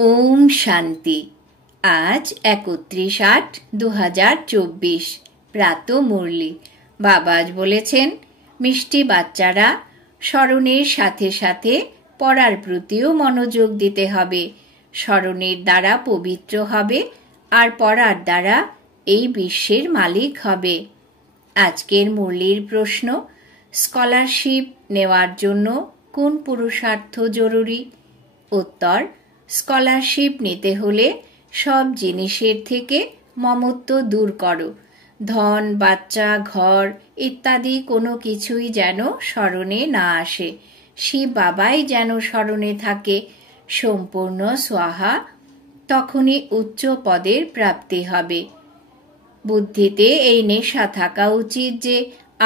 ওম শান্তি। আজ 31/8/2024 প্রাত মুরলি। বাবা আজ বলেছেন, মিষ্টি বাচ্চারা, স্মরণের সাথে সাথে পড়ার প্রতিও মনোযোগ দিতে হবে। স্মরণের দ্বারা পবিত্র হবে আর পড়ার দ্বারা এই বিশ্বের মালিক হবে। আজকের মুরলির প্রশ্ন, স্কলারশিপ নেওয়ার জন্য কোন পুরুষার্থ জরুরি? উত্তর, স্কলারশিপ নিতে হলে সব জিনিসের থেকে মমত্ব দূর করো। ধন, বাচ্চা, ঘর ইত্যাদি কোনো কিছুই যেন স্মরণে না আসে। শিব বাবাই যেন স্মরণে থাকে, সম্পূর্ণ সোহা। তখনই উচ্চ পদের প্রাপ্তি হবে। বুদ্ধিতে এই নেশা থাকা উচিত যে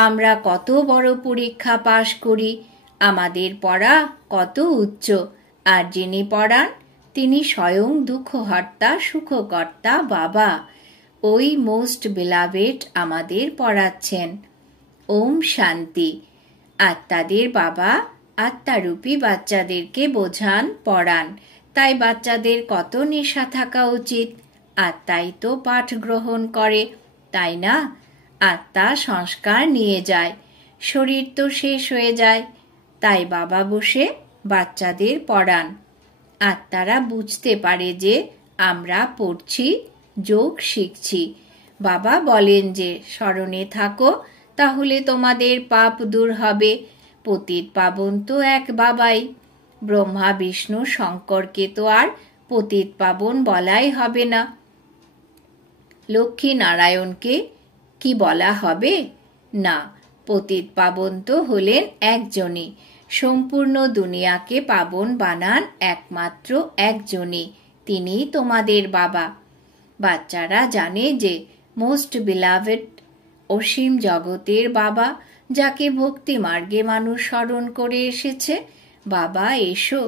আমরা কত বড় পরীক্ষা পাশ করি, আমাদের পড়া কত উচ্চ, আর যিনি পড়ান তিনি স্বয়ং দুঃখহর্তা সুখকর্তা বাবা। ওই মোস্ট বিলাভেড আমাদের পড়াচ্ছেন। ওম শান্তি। আত্মাদের বাবা আত্মারূপী বাচ্চাদেরকে বোঝান, পড়ান। তাই বাচ্চাদের কত নেশা থাকা উচিত। আত্মাই তো পাঠ গ্রহণ করে, তাই না? আত্মা সংস্কার নিয়ে যায়, শরীর তো শেষ হয়ে যায়। তাই বাবা বসে বাচ্চাদের পড়ান। আত্মারা বুঝতে পারে যে আমরা পড়ছি, যোগ শিখছি। বাবা বলেন যে স্মরণে থাকো, তাহলে তোমাদের পাপ দূর হবে। পতিত পাবন তো এক বাবাই। ব্রহ্মা, বিষ্ণু, শঙ্করকে তো আর পতিত পাবন বলাই হবে না। লক্ষ্মী নারায়ণকে কি বলা হবে? না, পতিত পাবন তো হলেন একজনই। সম্পূর্ণ দুনিয়াকে পাবন বানান একমাত্র একজনই, তিনি তোমাদের বাবা। বাচ্চারা জানে যে মোস্ট বিলাভেড অসীম জগতের বাবা, যাকে ভক্তি মার্গে মানুষ স্মরণ করে এসেছে। বাবা এসো,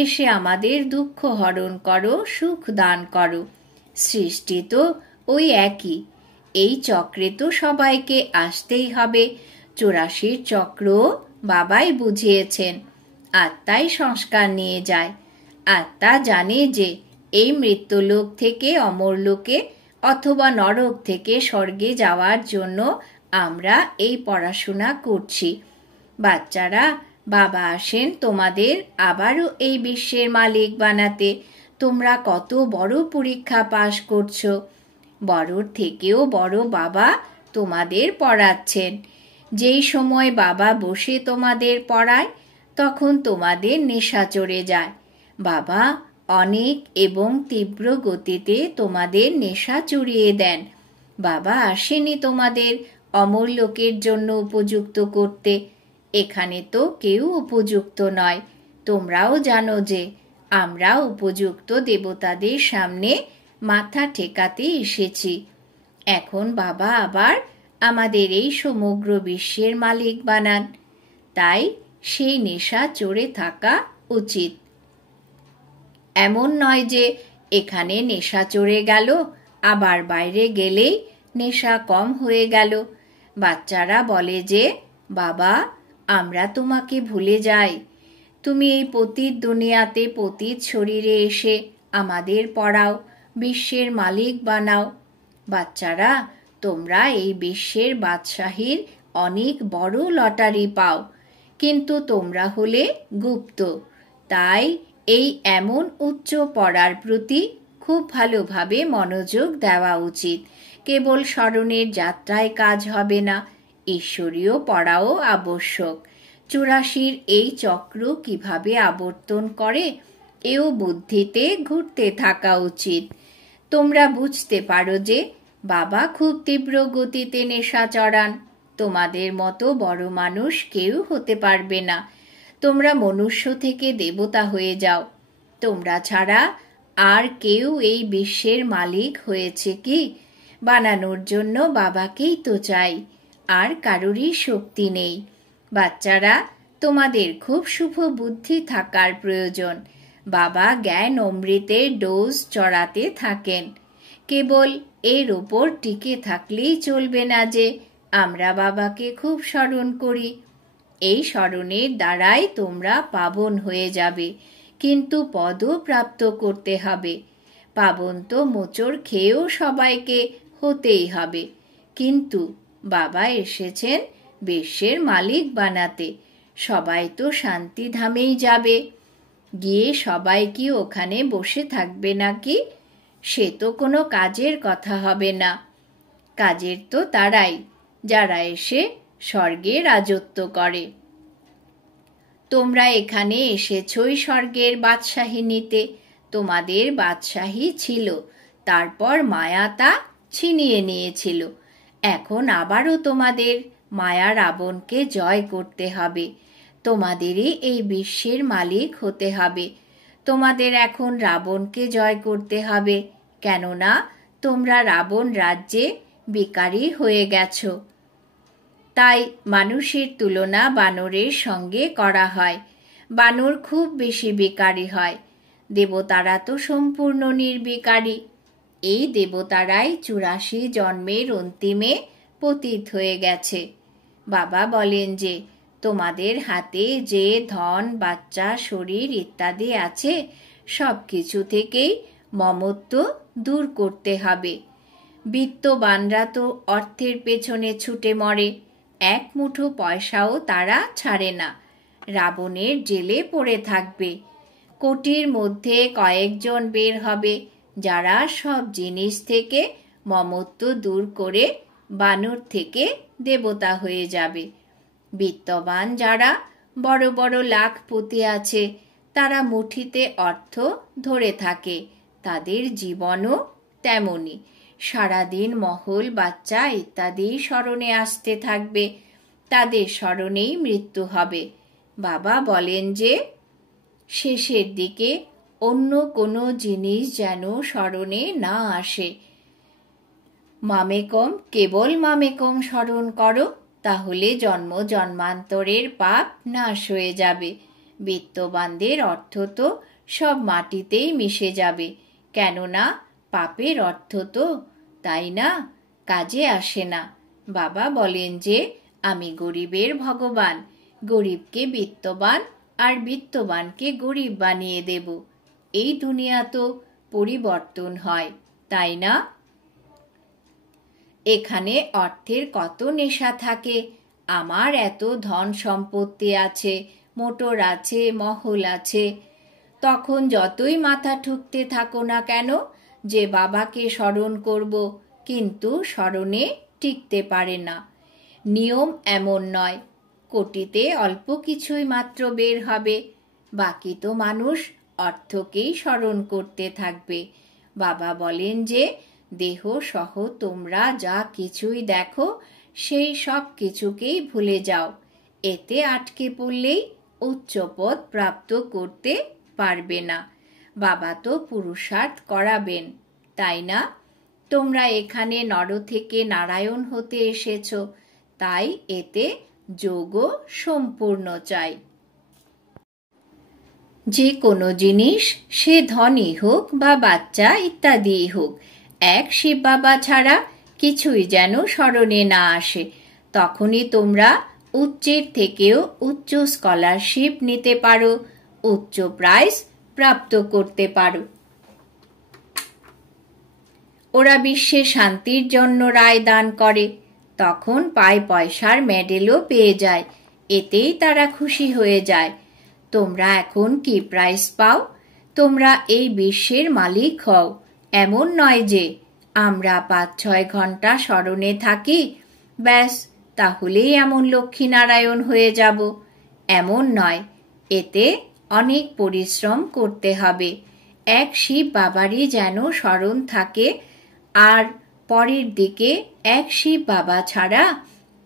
এসে আমাদের দুঃখ হরণ করো, সুখ দান করো। সৃষ্টি তো ওই একই। এই চক্রে তো সবাইকে আসতেই হবে। 84 চক্র বাবাই বুঝিয়েছেন। আত্মাই সংস্কার নিয়ে যায়। আত্মা জানে যে এই মৃত্যুলোক থেকে অমরলোকে অথবা নরক থেকে স্বর্গে যাওয়ার জন্য আমরা এই পড়াশোনা করছি। বাচ্চারা, বাবা আসেন তোমাদের আবারও এই বিশ্বের মালিক বানাতে। তোমরা কত বড় পরীক্ষা পাশ করছো। বড়র থেকেও বড় বাবা তোমাদের পড়াচ্ছেন। যেই সময় বাবা বসে তোমাদের পড়ায়, তখন তোমাদের নেশা চড়ে যায়। বাবা অনেক এবং তীব্র গতিতে তোমাদের নেশা চড়িয়ে দেন। বাবা আসেনি তোমাদের অমর লোকের জন্য উপযুক্ত করতে। এখানে তো কেউ উপযুক্ত নয়। তোমরাও জানো যে আমরা উপযুক্ত দেবতাদের সামনে মাথা ঠেকাতে এসেছি। এখন বাবা আবার আমাদের এই সমগ্র বিশ্বের মালিক বানান। তাই সেই নেশা চড়ে থাকা উচিত। এমন নয় যে এখানে নেশা চড়ে গেল, আবার বাইরে গেলেই নেশা কম হয়ে গেল। বাচ্চারা বলে যে বাবা, আমরা তোমাকে ভুলে যাই। তুমি এই পতিত দুনিয়াতে পতিত শরীরে এসে আমাদের পড়াও, বিশ্বের মালিক বানাও। বাচ্চারা, তোমরা এই বিশ্বের বাদশাহীর অনেক বড় লটারি পাও, কিন্তু তোমরা হলে গুপ্ত। তাই এই এমন উচ্চ পড়ার প্রতি খুব ভালোভাবে মনোযোগ দেওয়া উচিত। কেবল স্মরণের যাত্রায় কাজ হবে না, ঈশ্বরীয় পড়াও আবশ্যক। 84 এই চক্র কিভাবে আবর্তন করে, এও বুদ্ধিতে ঘুরতে থাকা উচিত। তোমরা বুঝতে পারো যে বাবা খুব তীব্র গতিতে নেশা চড়ান। তোমাদের মতো বড় মানুষ কেউ হতে পারবে না। তোমরা মনুষ্য থেকে দেবতা হয়ে যাও। তোমরা ছাড়া আর কেউ এই বিশ্বের মালিক হয়েছে কি? বানানোর জন্য বাবাকেই তো চাই, আর কারোরই শক্তি নেই। বাচ্চারা, তোমাদের খুব শুভ বুদ্ধি থাকার প্রয়োজন। বাবা জ্ঞান অমৃতের ডোজ চড়াতে থাকেন। কেবল এর ওপর টিকে থাকলেই চলবে না যে আমরা বাবাকে খুব স্মরণ করি। এই স্মরণের দ্বারাই তোমরা পাবন হয়ে যাবে। কিন্তু পদও প্রাপ্ত করতে হবে। পাবন তো মোচড় খেয়েও সবাইকে হতেই হবে, কিন্তু বাবা এসেছেন বিশ্বের মালিক বানাতে। সবাই তো শান্তিধামেই যাবে, গিয়ে সবাই কি ওখানে বসে থাকবে নাকি? সে তো কোনো কাজের কথা হবে না। কাজের তো তারাই যারা এসে স্বর্গে রাজত্ব করে। তোমরা এখানে এসেছই স্বর্গের বাদশাহী নিতে। তোমাদের বাদশাহী ছিল, তারপর মায়া তা ছিনিয়ে নিয়েছিল। এখন আবারও তোমাদের মায়া রাবণকে জয় করতে হবে। তোমাদেরই এই বিশ্বের মালিক হতে হবে। তোমাদের এখন রাবণকে জয় করতে হবে, কেননা তোমরা রাবণ রাজ্যে বিকারী হয়ে গেছো। তাই মানুষের তুলনা বানরের সঙ্গে করা হয়। বানর খুব বেশি বিকারী হয়, দেবতারা তো সম্পূর্ণ নির্বিকারী। এই দেবতারাই 84 জন্মের অন্তিমে পতিত হয়ে গেছে। বাবা বলেন যে তোমাদের হাতে যে ধন, বাচ্চা, শরীর ইত্যাদি আছে, সব কিছু থেকেই মমত্ব দূর করতে হবে। বিত্তবানরা তো অর্থের পেছনে ছুটে মরে, এক মুঠো পয়সাও তারা ছাড়ে না। রাবণের জেলে পড়ে থাকবে। কোটির মধ্যে কয়েকজন বের হবে যারা সব জিনিস থেকে মমত্ব দূর করে বানর থেকে দেবতা হয়ে যাবে। বিত্তবান যারা বড় বড় লাখপতি আছে, তারা মুঠিতে অর্থ ধরে থাকে। তাদের জীবনও তেমনি, সারাদিন মহল, বাচ্চা ইত্যাদি স্মরণে আসতে থাকবে। তাদের স্মরণেই মৃত্যু হবে। বাবা বলেন যে শেষের দিকে অন্য কোনো জিনিস যেন স্মরণে না আসে। মামেকম, কেবল মামেকম স্মরণ করো, তাহলে জন্ম জন্মান্তরের পাপ নাশ হয়ে যাবে। বিত্তবানদের অর্থ তো সব মাটিতেই মিশে যাবে, কেননা পাপের অর্থ তো, তাই না, কাজে আসে না। বাবা বলেন যে আমি গরিবের ভগবান, গরিবকে বিত্তবান আর বিত্তবানকে গরিব বানিয়ে দেব। এই দুনিয়া তো পরিবর্তন হয়, তাই না? এখানে অর্থের কত নেশা থাকে। আমার এত ধন সম্পত্তি আছে, মোটর আছে, মহল আছে। তখন যতই মাথা ঠুকতে থাকো না কেন যে বাবাকে স্মরণ করব, কিন্তু স্মরণে টিকতে পারে না। নিয়ম এমন নয়, কোটিতে অল্প কিছুই মাত্র বের হবে, বাকি তো মানুষ অর্থকেই স্মরণ করতে থাকবে। বাবা বলেন যে দেহ সহ তোমরা যা কিছুই দেখো, সেই সব কিছুকেই ভুলে যাও। এতে আটকে পড়লেই উচ্চ পদ প্রাপ্ত করতে পারবে না। বাবা তো পুরুষার্থ করাবেন, তাই না? তোমরা এখানে নর থেকে নারায়ণ হতে এসেছো, তাই এতে যোগও সম্পূর্ণ চাই। যে কোনো জিনিস, সে ধনই হোক বা বাচ্চা ইত্যাদি হোক, এক শিব বাবা ছাড়া কিছুই যেন স্মরণে না আসে। তখনই তোমরা উচ্চের থেকেও উচ্চ স্কলারশিপ নিতে পারো, উচ্চ প্রাইজ প্রাপ্ত করতে পারো। ওরা বিশ্বে শান্তির জন্য রায় দান করে, তখন পায় পয়সার মেডেলও পেয়ে যায়। এতেই তারা খুশি হয়ে যায়। তোমরা এখন কি প্রাইজ পাও? তোমরা এই বিশ্বের মালিক হও। এমন নয় যে আমরা 5-6 ঘন্টা স্মরণে থাকি, ব্যাস তাহলেই এমন লক্ষ্মীনারায়ণ হয়ে যাব। এমন নয়, এতে অনেক পরিশ্রম করতে হবে। এক শিব বাবারই যেন স্মরণ থাকে, আর পরের দিকে এক শিব বাবা ছাড়া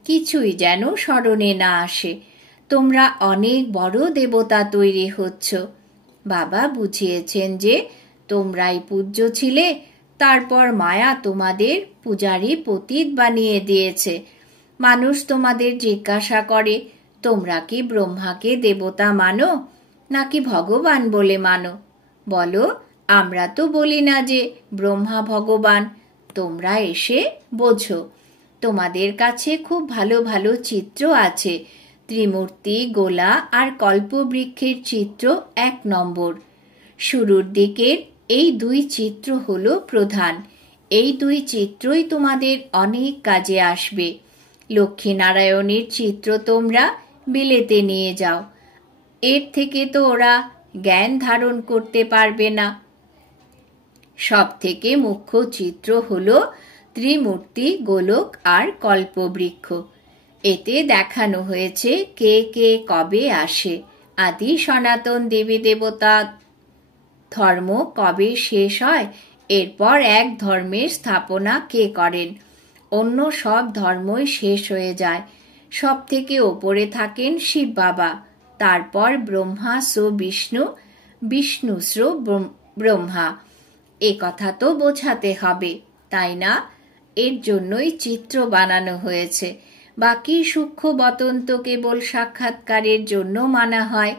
কিছুই যেন স্মরণে না আসে। তোমরা অনেক বড় দেবতা তৈরি হচ্ছ। বাবা বুঝিয়েছেন যে তোমরাই পূজ্য ছিলে, তারপর মায়া তোমাদের পূজারী পতিত বানিয়ে দিয়েছে। মানুষ তোমাদের জিজ্ঞাসা করে, তোমরা কি ব্রহ্মাকে দেবতা মানো নাকি ভগবান বলে মানো? বলো, আমরা তো বলি না যে ব্রহ্মা ভগবান। তোমরা এসে বোঝো। তোমাদের কাছে খুব ভালো ভালো চিত্র আছে, ত্রিমূর্তি, গোলা আর কল্পবৃক্ষের চিত্র 1 নম্বর। শুরুর দিকের এই 2 চিত্র হলো প্রধান। এই 2 চিত্রই তোমাদের অনেক কাজে আসবে। লক্ষ্মীনারায়ণের চিত্র তোমরা বিলেতে নিয়ে যাও, এর থেকে তো ওরা জ্ঞান ধারণ করতে পারবে না। সব থেকে মুখ্য চিত্র হলো ত্রিমূর্তি, গোলক আর কল্পবৃক্ষ। এতে দেখানো হয়েছে কে কে কবে আসে, আদি সনাতন দেবী দেবতা ধর্ম কবে শেষ হয়, এরপর এক ধর্মের স্থাপনা কে করেন। অন্য সব ধর্মই শেষ হয়ে যায়। সব থেকে ওপরে থাকেন শিব বাবা, তারপর ব্রহ্মা সো বিষ্ণু, বিষ্ণু শ্রো ব্রহ্মা। এ কথা তো বোঝাতে হবে, তাই না? এর জন্যই চিত্র বানানো হয়েছে। বাকি সূক্ষ্ম বতন তো কেবল সাক্ষাৎকারের জন্য মানা হয়।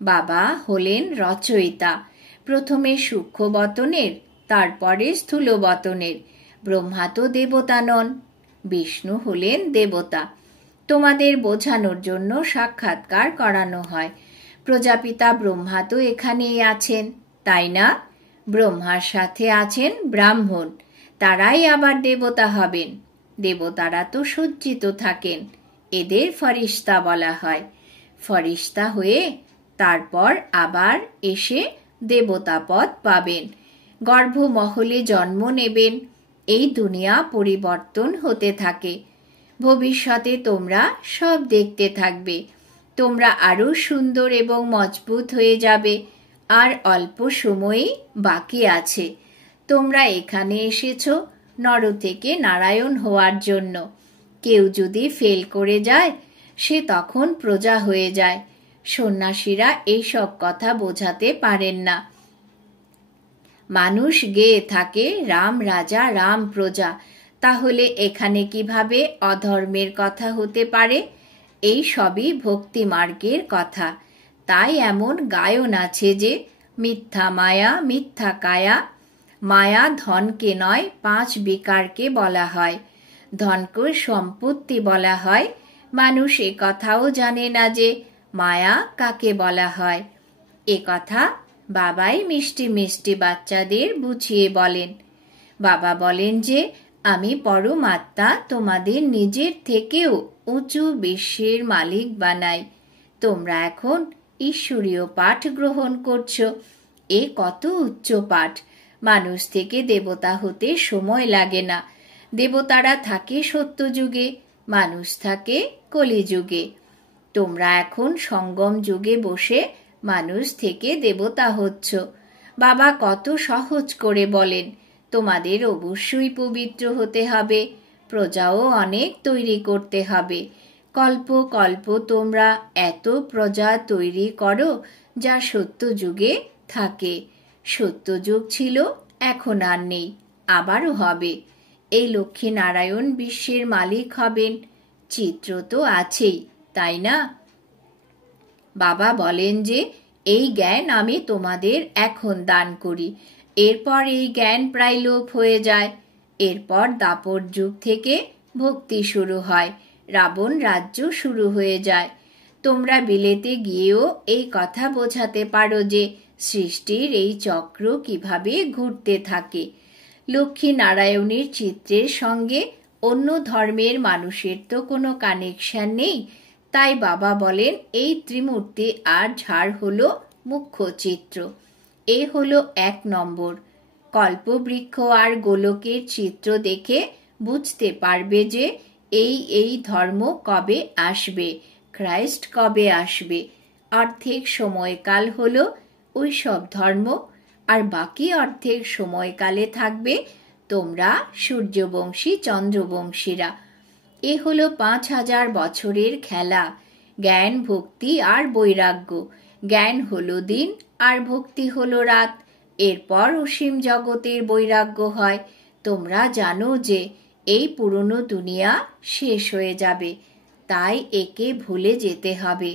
বাবা হলেন রচয়িতা, প্রথমে সূক্ষ্ম বতনের, তারপরে স্থূল বতনের। ব্রহ্মা তো দেবতা নন, বিষ্ণু হলেন দেবতা। তোমাদের বোঝানোর জন্য সাক্ষাৎকার করানো হয়। প্রজাপিতা ব্রহ্মা তো এখানেই আছেন, তাই না? ব্রহ্মার সাথে আছেন ব্রাহ্মণ, তারাই আবার দেবতা হবেন। দেবতারা তো সজ্জিত থাকেন, এদের ফরিস্তা বলা হয়। ফরিস্তা হয়ে তারপর আবার এসে দেবতা পদ পাবেন, গর্ভমহলে জন্ম নেবেন। এই দুনিয়া পরিবর্তন হতে থাকে। ভবিষ্যতে তোমরা সব দেখতে থাকবে। তোমরা আরো সুন্দর এবং মজবুত হয়ে যাবে। আর অল্প সময়ই বাকি আছে। তোমরা এখানে এসেছো নর থেকে নারায়ণ হওয়ার জন্য। কেউ যদি ফেল করে যায়, সে তখন প্রজা হয়ে যায়। সন্ন্যাসীরা এইসব কথা বোঝাতে পারেন না। মানুষ গেয়ে থাকে রাম রাজা, রাম প্রজা। তাহলে এখানে কিভাবে অধর্মের কথা হতে পারে? এই সবই ভক্তি মার্গের কথা। তাই এমন গায়ন আছে যে মিথ্যা মায়া, মিথ্যা কায়া। মায়া ধনকে নয়, 5 বিকারকে বলা হয়। ধনকে সম্পত্তি বলা হয়। মানুষ এ কথাও জানে না যে মায়া কাকে বলা হয়। এ কথা বাবাই মিষ্টি মিষ্টি বাচ্চাদের বুঝিয়ে বলেন। বাবা বলেন যে আমি পরমাত্মা তোমাদের নিজের থেকেও উঁচু বিশ্বের মালিক বানাই। তোমরা এখন ঈশ্বরীয় পাঠ গ্রহণ করছো। এ কত উচ্চ পাঠ! মানুষ থেকে দেবতা হতে সময় লাগে না। দেবতারা থাকে সত্যযুগে, মানুষ থাকে কলিযুগে। তোমরা এখন সঙ্গম যুগে বসে মানুষ থেকে দেবতা হচ্ছ। বাবা কত সহজ করে বলেন, তোমাদের অবশ্যই পবিত্র হতে হবে, প্রজাও অনেক তৈরি করতে হবে। কল্প কল্প তোমরা এত প্রজা তৈরি করো যা সত্যযুগে থাকে। সত্যযুগ ছিল, এখন আর নেই, আবারও হবে। এই লক্ষ্মীনারায়ণ বিশ্বের মালিক হবেন। চিত্র তো আছেই, তাই না? বাবা বলেন যে এই জ্ঞান আমি তোমাদের এখন দান করি। এরপর এই জ্ঞান প্রায় লোপ হয়ে যায়। এরপর দাপর যুগ থেকে ভক্তি শুরু হয়, রাবণ রাজ্য শুরু হয়ে যায়। তোমরা বিলেতে গিয়েও এই কথা বোঝাতে পারো যে সৃষ্টির এই চক্র কিভাবে ঘুরতে থাকে। লক্ষ্মী নারায়ণের চিত্রের সঙ্গে অন্য ধর্মের মানুষের তো কোনো কানেকশন নেই। তাই বাবা বলেন এই ত্রিমূর্তি আর ঝাড় হলো মুখ্য চিত্র। এ হলো 1 নম্বর। কল্পবৃক্ষ আর গোলকের চিত্র দেখে বুঝতে পারবে যে এই ধর্ম কবে আসবে, খ্রাইস্ট কবে আসবে। অর্ধেক সময়কাল হলো ওই সব ধর্ম, আর বাকি অর্ধেক সময়কালে থাকবে তোমরা সূর্যবংশী, চন্দ্রবংশীরা। এ হলো 5000 বছরের খেলা। জ্ঞান, ভক্তি আর বৈরাগ্য। জ্ঞান হলো দিন আর ভক্তি হলো রাত। এরপর অসীম জগতের বৈরাগ্য হয়। তোমরা জানো যে এই পুরনো দুনিয়া শেষ হয়ে যাবে, তাই একে ভুলে যেতে হবে।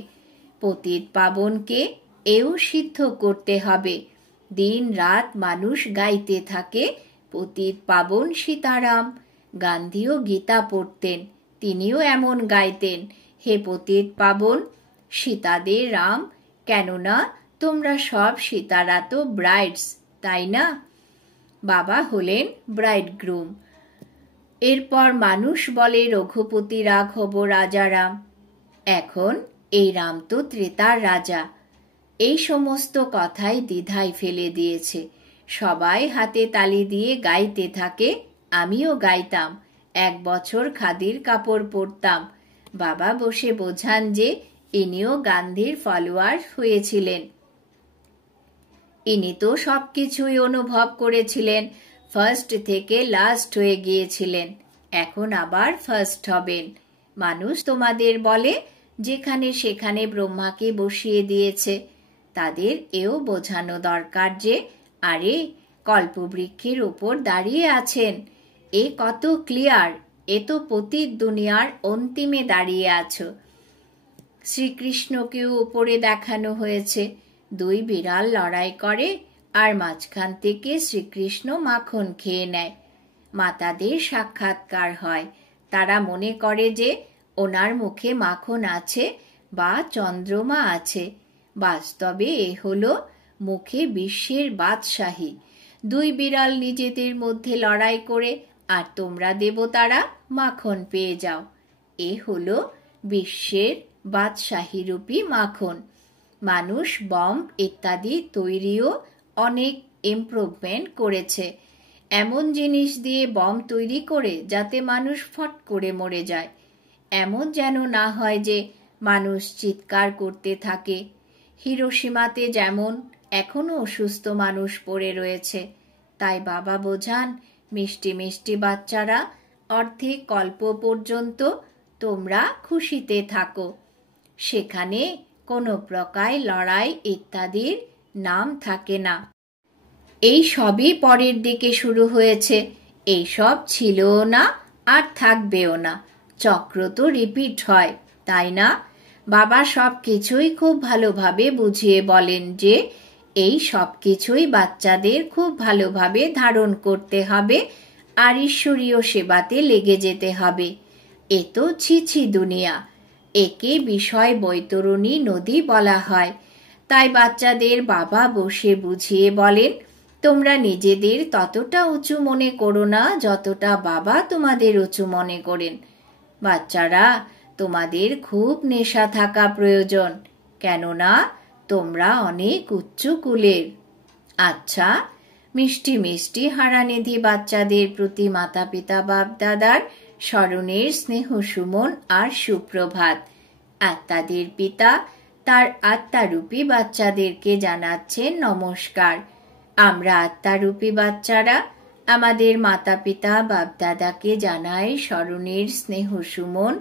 পতিত পাবনকে এও সিদ্ধ করতে হবে। দিন রাত মানুষ গাইতে থাকে পতিত পাবন সীতারাম। গান্ধীও গীতা পড়তেন, তিনিও এমন গাইতেন, হে পতিত পাবন, সীতাদের রাম, কেননা তোমরা সব সীতারা তো ব্রাইডস, তাই না? বাবা হলেন ব্রাইডগ্রুম। এরপর মানুষ বলে রঘুপতি রাঘব রাজারাম। এখন এই রাম তো ত্রেতার রাজা। এই সমস্ত কথাই দ্বিধায় ফেলে দিয়েছে। সবাই হাতে তালি দিয়ে গাইতে থাকে, আমিও গাইতাম। 1 বছর খাদির কাপড় পরতাম। বাবা বসে বোঝান যে ইনিও গান্ধীর ফলোয়ার হয়েছিলেন। ইনি তো সবকিছুই অনুভব করেছিলেন, ফার্স্ট থেকে লাস্ট হয়ে গিয়েছিলেন, এখন আবার ফার্স্ট হবেন। মানুষ তোমাদের বলে যেখানে সেখানে ব্রহ্মাকে বসিয়ে দিয়েছে। তাদের এও বোঝানো দরকার যে আরে কল্পবৃক্ষের ওপর দাঁড়িয়ে আছেন, এ কত ক্লিয়ার, এ তো পতিত দুনিয়ার অন্তিমে দাঁড়িয়ে আছো। শ্রীকৃষ্ণকেও উপরে দেখানো হয়েছে, 2 বিড়াল লড়াই করে আর মাঝখান থেকে শ্রীকৃষ্ণ মাখন খেয়ে নেয়। মাতাদের সাক্ষাৎকার হয়, তারা মনে করে যে ওনার মুখে মাখন আছে বা চন্দ্রমা আছে। বাস্তবে এ হলো মুখে বিশ্বের বাদশাহী। 2 বিড়াল নিজেদের মধ্যে লড়াই করে আর তোমরা দেবতারা মাখন পেয়ে যাও। এ হলো বিশ্বের বাদশাহীরূপী মাখন। মানুষ বম ইত্যাদি তৈরিও অনেক ইমপ্রুভমেন্ট করেছে। এমন জিনিস দিয়ে বম তৈরি করে যাতে মানুষ ফট করে মরে যায়। এমন যেন না হয় যে মানুষ চিৎকার করতে থাকে। হিরোশিমাতে যেমন এখনো অসুস্থ মানুষ পড়ে রয়েছে। তাই বাবা বোঝান, মিষ্টি মিষ্টি বাচ্চারা, অর্ধেক কল্প পর্যন্ত তোমরা খুশিতে থাকো। সেখানে কোনো প্রকার লড়াই ইত্যাদির নাম থাকে না। এই সবই পরের দিকে শুরু হয়েছে। এই সব ছিলও না আর থাকবেও না। চক্র তো রিপিট হয়, তাই না? বাবা সব কিছুই খুব ভালোভাবে বুঝিয়ে বলেন যে এই সব কিছুই বাচ্চাদের খুব ভালোভাবে ধারণ করতে হবে আর ঈশ্বরীয় সেবাতে লেগে যেতে হবে। এ তো ছিছি দুনিয়া, একে বিষয় বৈতরণী নদী বলা হয়। তাই বাচ্চাদের বাবা বসে বুঝিয়ে বলেন, তোমরা নিজেদের ততটা উঁচু মনে করো না যতটা বাবা তোমাদের উঁচু মনে করেন। বাচ্চারা, তোমাদের খুব নেশা থাকা প্রয়োজন, কেননা তোমরা অনেক উচ্চ কুলের। আচ্ছা, মিষ্টি মিষ্টি হারানিধি বাচ্চাদের প্রতি মাতা পিতা বাপ দাদার স্মরণের স্নেহ সুমন আর সুপ্রভাত। আত্মাদের পিতা তার আত্মারূপী বাচ্চাদেরকে জানাচ্ছেন নমস্কার। আমরা আত্মারূপী বাচ্চারা আমাদের মাতা পিতা বাপ দাদাকে জানাই স্মরণের স্নেহ সুমন,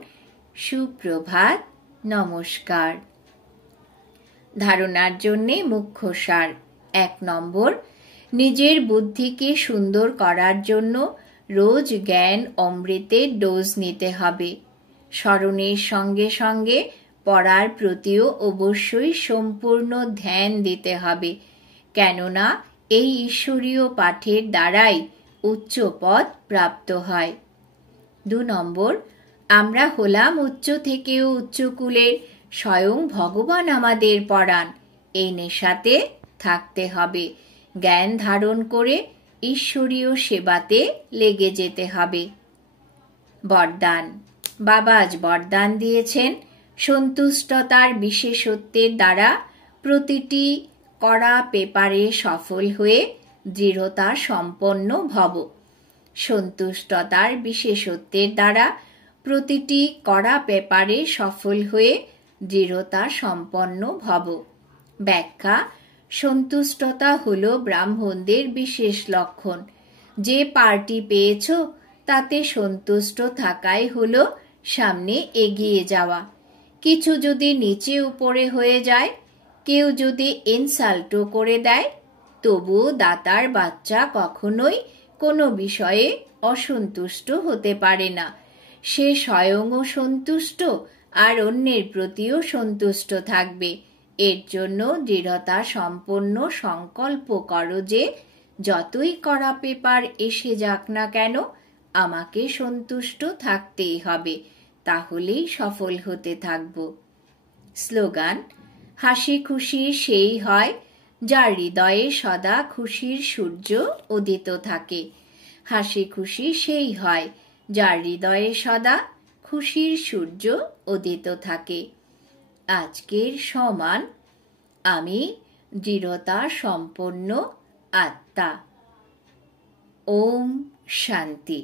সুপ্রভাত, নমস্কার। ধারণার জন্যে মুখ্য সার। 1 নম্বর, নিজের বুদ্ধিকে সুন্দর করার জন্য রোজ জ্ঞান অমৃতের ডোজ নিতে হবে। স্মরণের সঙ্গে সঙ্গে পড়ার প্রতিও অবশ্যই সম্পূর্ণ ধ্যান দিতে হবে, কেননা এই ঈশ্বরীয় পাঠের দ্বারাই উচ্চ পদ প্রাপ্ত হয়। 2 নম্বর, আমরা হলাম উচ্চ থেকেও উচ্চ কুলের, স্বয়ং ভগবান আমাদের পড়ান। এই নেশাতে থাকতে হবে, জ্ঞান ধারণ করে ঈশ্বরীয় সেবাতে লেগে যেতে হবে। বরদান। বাবা আজ বরদান দিয়েছেন, সন্তুষ্টতার বিশেষত্বের দ্বারা প্রতিটি কড়া পেপারে সফল হয়ে দৃঢ়তা সম্পন্ন ভব। সন্তুষ্টতার বিশেষত্বের দ্বারা প্রতিটি কড়া পেপারে সফল হয়ে দৃঢ়তা সম্পন্ন ভব। ব্যাখ্যা: সন্তুষ্টতা হলো ব্রাহ্মণদের বিশেষ লক্ষণ। যে পার্টি পেয়েছ তাতে সন্তুষ্ট থাকাই হলো সামনে এগিয়ে যাওয়া। কিছু যদি নিচে উপরে হয়ে যায়, কেউ যদি ইনসাল্টও করে দেয়, তবুও দাতার বাচ্চা কখনোই কোনো বিষয়ে অসন্তুষ্ট হতে পারে না। সে স্বয়ংও সন্তুষ্ট আর অন্যের প্রতিও সন্তুষ্ট থাকবে। এর জন্য দৃঢ়তা সম্পন্ন সংকল্প করো যে যতই কড়া পেপার এসে যাক না কেন, আমাকে সন্তুষ্ট থাকতেই হবে। তাহলেই সফল হতে থাকব। স্লোগান: হাসি খুশি সেই হয় যার হৃদয়ে সদা খুশির সূর্য উদিত থাকে। হাসি খুশি সেই হয় যার হৃদয়ে সদা খুশির সূর্য উদিত থাকে। আজকের সমান: আমি দৃঢ়তা সম্পন্ন আত্মা। ওম শান্তি।